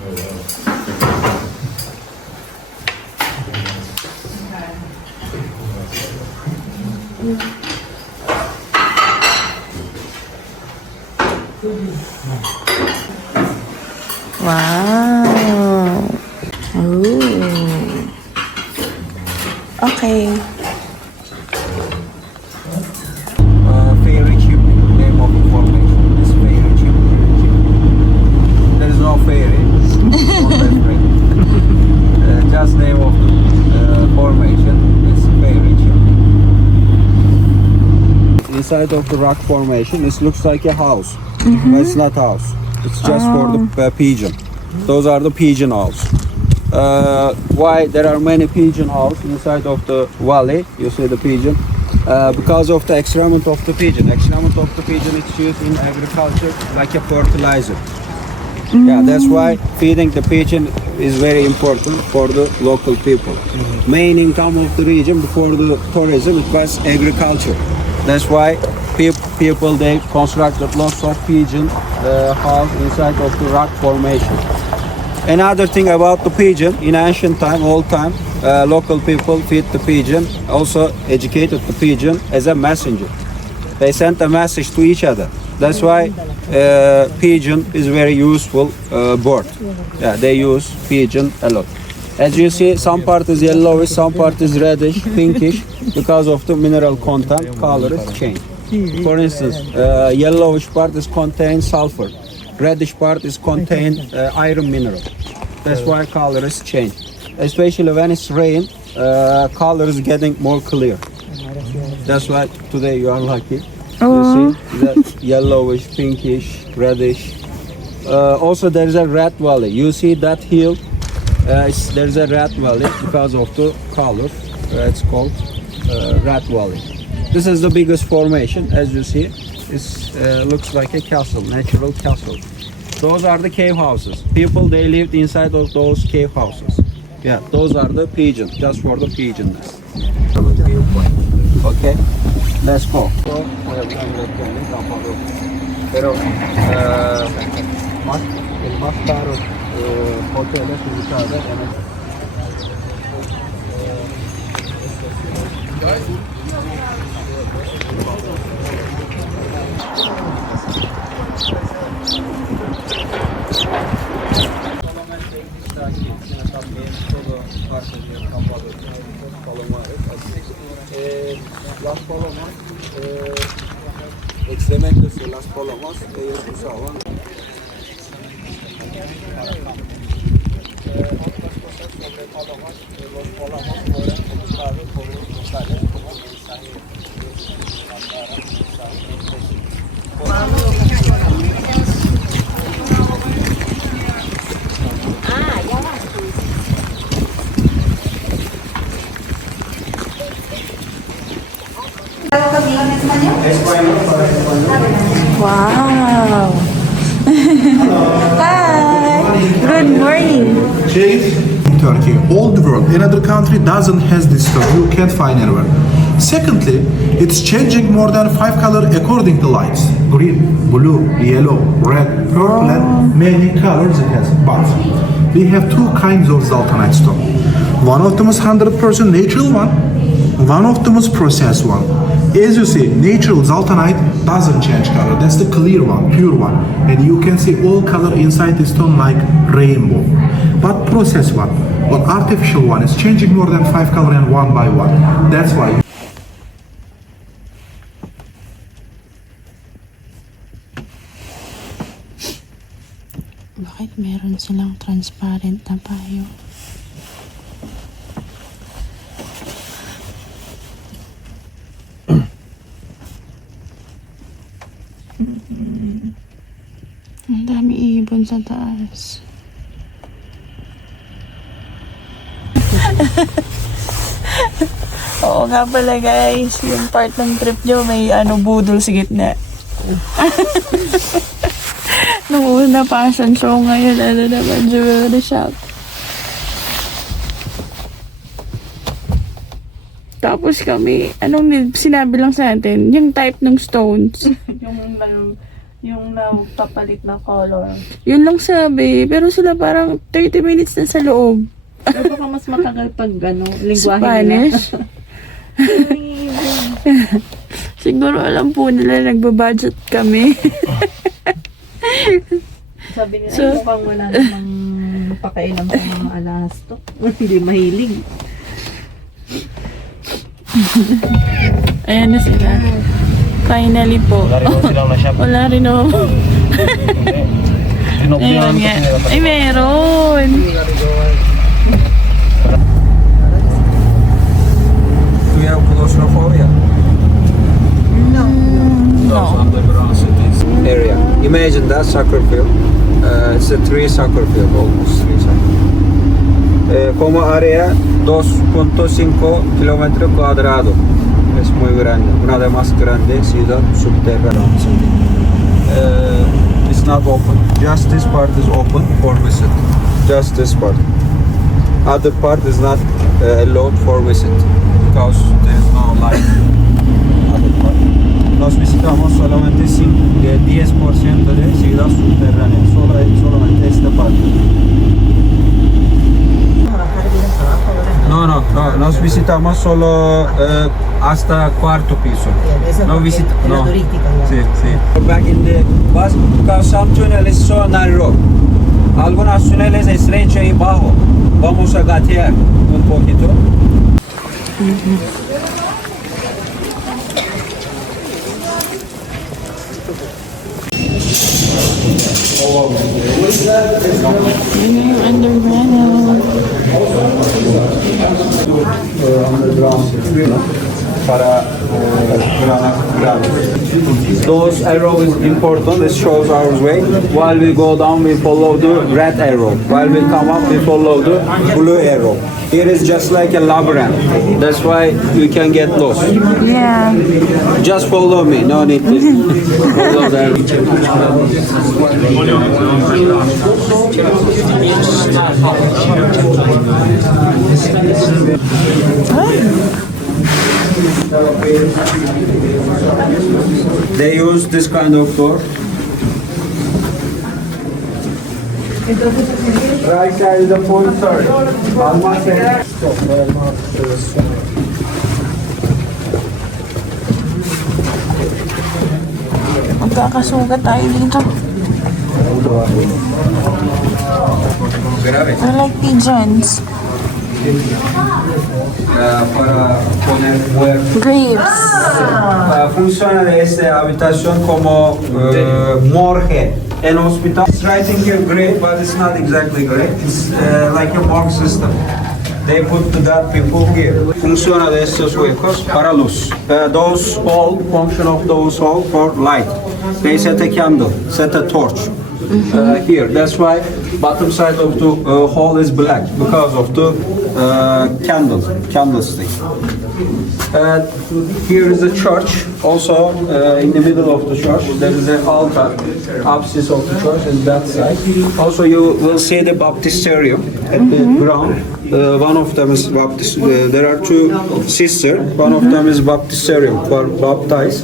Wow. Ooh. Okay. Fairy chimney, name of the formation is fairy chimney. There is no fairy, just name of the formation is fairy chimney. Inside of the rock formation, this looks like a house, but it's not house. It's just for the pigeon. Those are the pigeon house. Why there are many pigeon house inside of the valley? You see the pigeon. Because of the excrement of the pigeon. Excrement of the pigeon is used in agriculture like a fertilizer. Yeah, that's why feeding the pigeon is very important for the local people. Main income of the region before the tourism, it was agriculture. That's why people they constructed lots of pigeon house inside of the rock formation. Another thing about the pigeon, in ancient time, old time, local people feed the pigeon, also educated the pigeon as a messenger. They sent a message to each other. That's why pigeon is very useful bird. Yeah, they use pigeon a lot. As you see, some part is yellowish, some part is reddish, pinkish. Because of the mineral content, color is changed. For instance, yellowish part is contain sulfur. Reddish part is contain iron mineral. That's why color is changed. Especially when it's rain, color is getting more clear. That's why today you are lucky. You see that yellowish, pinkish, reddish. Also there is a red valley. You see that hill? There's a red valley because of the color. It's called red valley. This is the biggest formation, as you see. It looks like a castle, natural castle. Those are the cave houses. People they lived inside of those cave houses. Yeah, those are the pigeons, just for the pigeon nest. Okay, let's go. So we have done the journey Cappadocia. Pero el más caro hoteles ubicados en el Las palomas, excrementos de las palomas, ellos usaban. Otras cosas sobre palomas, los palomas fueron utilizados por los locales como mensajeros. Wow. Hi. Good morning. In Turkey, all the world, another country doesn't has this stuff. You can't find anywhere. Secondly, it's changing more than 5 colors according to lights: green, blue, yellow, red, purple, and many colors it has. But we have two kinds of zoltanite stone. One of them is 100% natural one. One of them is processed one. As you see, natural zoltanite doesn't change color. That's the clear one, pure one. And you can see all color inside the stone like rainbow. But processed one, or artificial one, is changing more than 5 color and one by one. That's why. Bakit meron silang transparent na payo? Ang dami ibon sa taas. Oo nga pala guys, yung part ng trip nyo may budol sa gitna. Nung una fashion show ngayon, naman jewelry shop. Tapos kami, sinabi lang sa atin, yung type ng stones. yung Yung nagpapalit na color. Yun lang sabi. Pero sila parang 30 minutes na sa loob. Pero baka mas matagal pag lingwahe Spanish. Siguro alam po nila nagbabudget kami. Sabi nila, mukhang wala namang mapakailam sa mga alahas to. Hindi mahilig. Ayan na sila. Finally po. Wala rin ako. Meron nga. Ay, meron! Do you have claustrophobia? No. Underground cities area. Imagine that soccer field. It's a 3 soccer field, almost 3 soccer. Como área 2.5 kilómetros cuadrados. Es muy grande. Una de más grande ciudad subterránea. It's not open. Just this part is open for visit. Just this part. Other part is not allowed for visit because there is no light. Other part. Nos visitamos solamente 10% de ciudad subterránea. Solamente esta parte. No, nos visitamos solo hasta cuarto piso. No visita, no. Sí. Back in the bus, because some tunnel is so narrow. Algunas túneles estrecho y bajo. Vamos a gatear un poquito. Yun yung underground. Para those arrow is important. It shows our way. While we go down, we follow the red arrow. While we come up, we follow the blue arrow. Here is just like a labyrinth. That's why you can get lost. Yeah. Just follow me. No need to follow them. They use this kind of door. Right side is the point, sorry. Almost there. Magkakasugat tayo dito. I like pigeons. Para poner huevos. Grapes. Funciona de esta habitación como morgue. En hospital, it's writing here grave, but it's not exactly grave. It's like a morgue system. They put the dead people here. Funciona de estos huecos para luz. Those all function of those all for light. They set a candle, set a torch. Here, that's why bottom side of the hall is black because of the candlestick. Here is the church. Also, in the middle of the church, there is an altar. Apsis of the church is that side. Also, you will see the baptisterium at the ground. One of them is baptist. There are 2 sisters. One of them is baptisterium for baptize.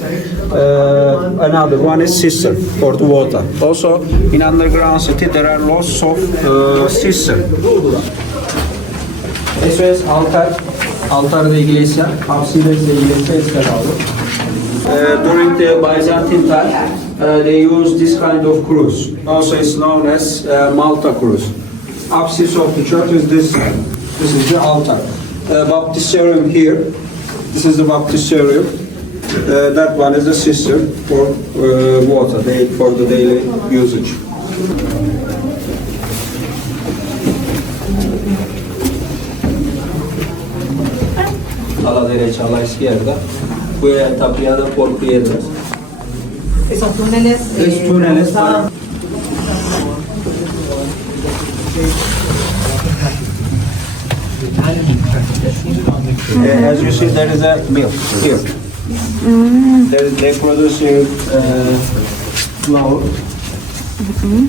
Another one is sister for the water. Also, in underground city, there are lots of sisters. Eso es altar. Altar de iglesia. Apsides de iglesia. During the Byzantine time, they used this kind of cruise. Also, it's known as Malta cruise. Apsis of the church is this side. This is the altar. Baptisterium here. This is the baptisterium. That one is the cistern for water, for the daily usage. A la derecha, a la izquierda, fue tapiada por piedras. Esos túneles. Túneles para... As you see, there is a mill here. They produce flour.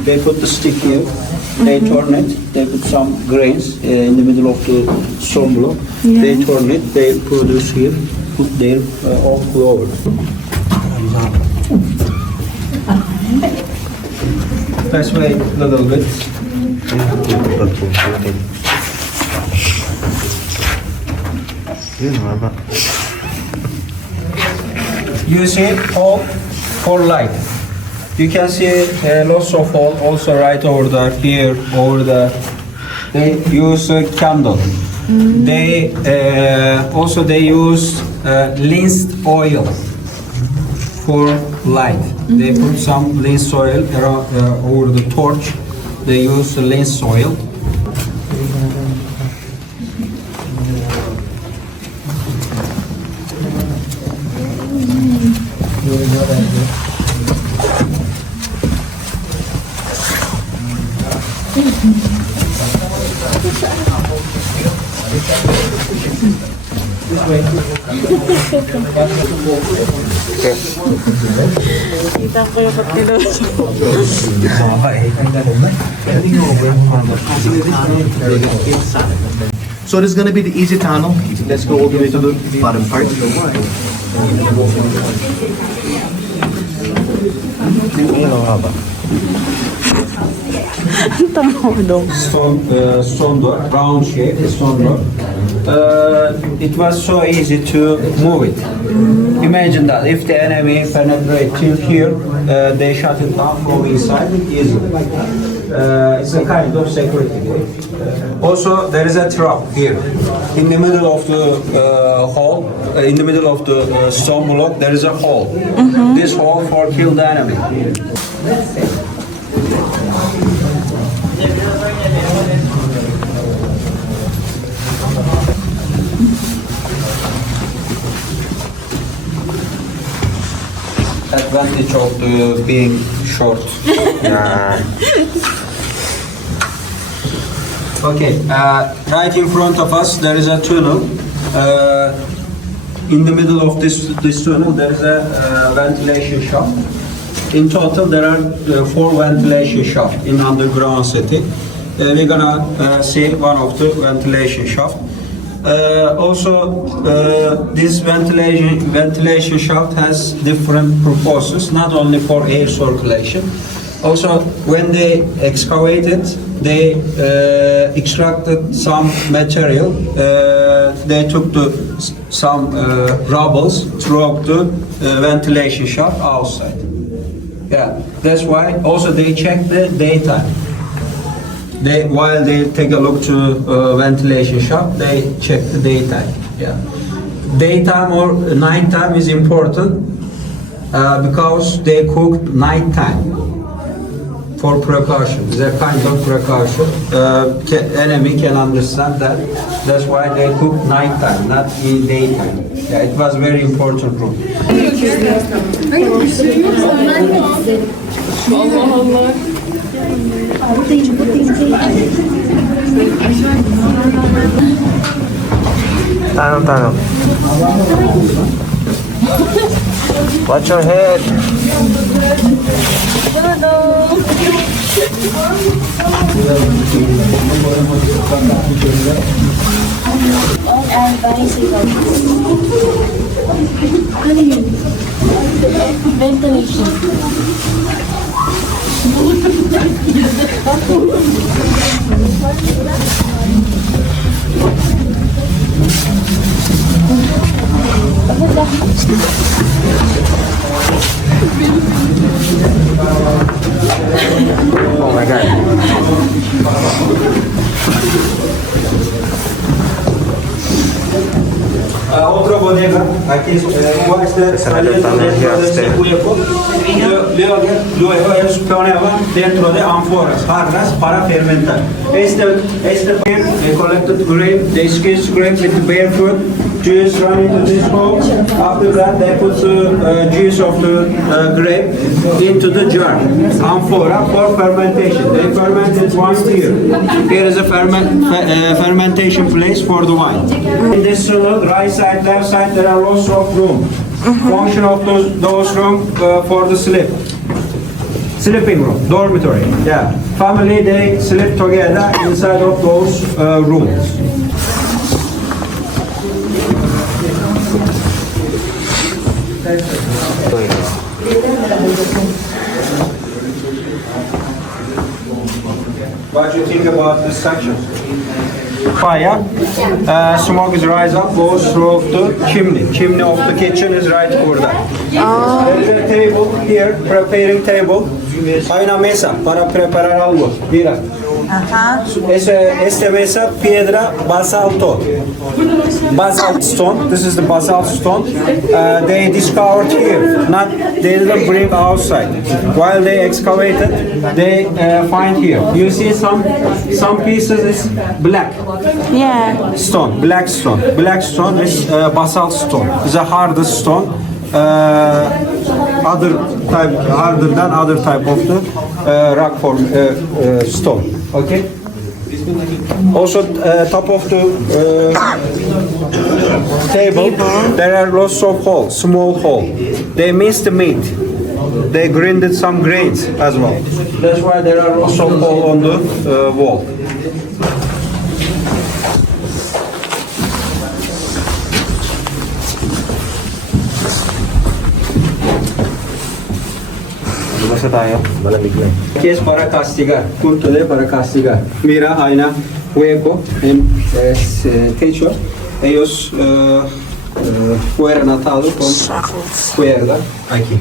They put the stick here. They turn it. They put some grains in the middle of the sombro. They turn it. They produce here. Put their own flour. Let's wait a little bit. You see hole for light. You can see lots of hole also right over there, here, over there. They use a candle. They also they use linseed oil for light. They put some linseed oil around, over the torch. They use linseed oil. Kita ko yung patilos. So this is going to be the easy tunnel. Let's go all the way to the bottom part. Stone door, round shape, stone door. It was so easy to move it. Imagine that if the enemy penetrate till here, they shut it down from inside easily. It's a kind of security gate. Also, there is a trap here. In the middle of the hole, in the middle of the stone block, there is a hole. This hole for kill the enemy. Advantage of the being short. Okay, right in front of us there is a tunnel. In the middle of this tunnel there is a ventilation shaft. In total there are 4 ventilation shafts in underground city. We're gonna see one of the ventilation shaft. This ventilation shaft has different purposes, not only for air circulation. Also, when they excavated, they extracted some material. They took some rubbles throughout the ventilation shaft outside. Yeah, that's why. Also, they check the daytime. While they take a look to ventilation shaft, they check the daytime. Yeah, daytime or nighttime is important because they cook nighttime for precaution. It's a kind of precaution. Enemy can understand that. That's why they cook nighttime, not in daytime. Yeah, it was very important rule. Tanong. Watch your head. Ventilation. Oh my God. Otra bodega, aquí può essere saliendo dentro de este hueco, luego ellos ponían dentro de ánforas, jarras para fermentar. Este collected grape, they squeeze grape with the bare foot, juice run into this hole. After that, they put the juice of the grape into the jar, amphora for fermentation. They ferment it once a year. Here is a fermentation place for the wine. In this right side, left side, there are lots of rooms. Function of those rooms for the sleeping room, dormitory. Yeah, family they sleep together inside of those rooms. What do you think about this section? Fire. Smoke is rise up, goes through the chimney. Chimney of the kitchen is right over there. There is a table here, preparing table. Hay una mesa para preparar algo. Mira. Esta mesa piedra basalto. Basalt stone. This is the basalt stone. They discovered here. Not they didn't bring outside. While they excavated, they find here. You see some pieces is black. Yeah. Stone, black stone. Black stone is basalt stone. It's a harder stone. Other type, harder than other type of the rock form stone. Okay. Also, top of the table, there are lots of holes, small hole. They minced the meat. They grinded some grains as well. That's why there are lots of holes on the wall. Basta tayo. Malamig na. ¿Qué es para castigar? Punto de para castigar. Mira, hay un hueco en techo. Ellos fueron atados con cuerda aquí.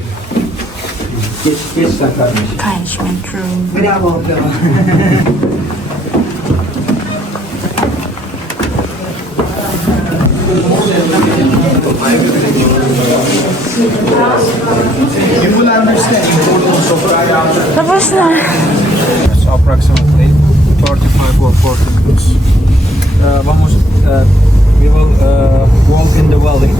¿Qué es sacar? Punishment room. Bravo. You will understand the importance of prayer. Tapos na. It's approximately 35 or 40 minutes. We will walk in the valley.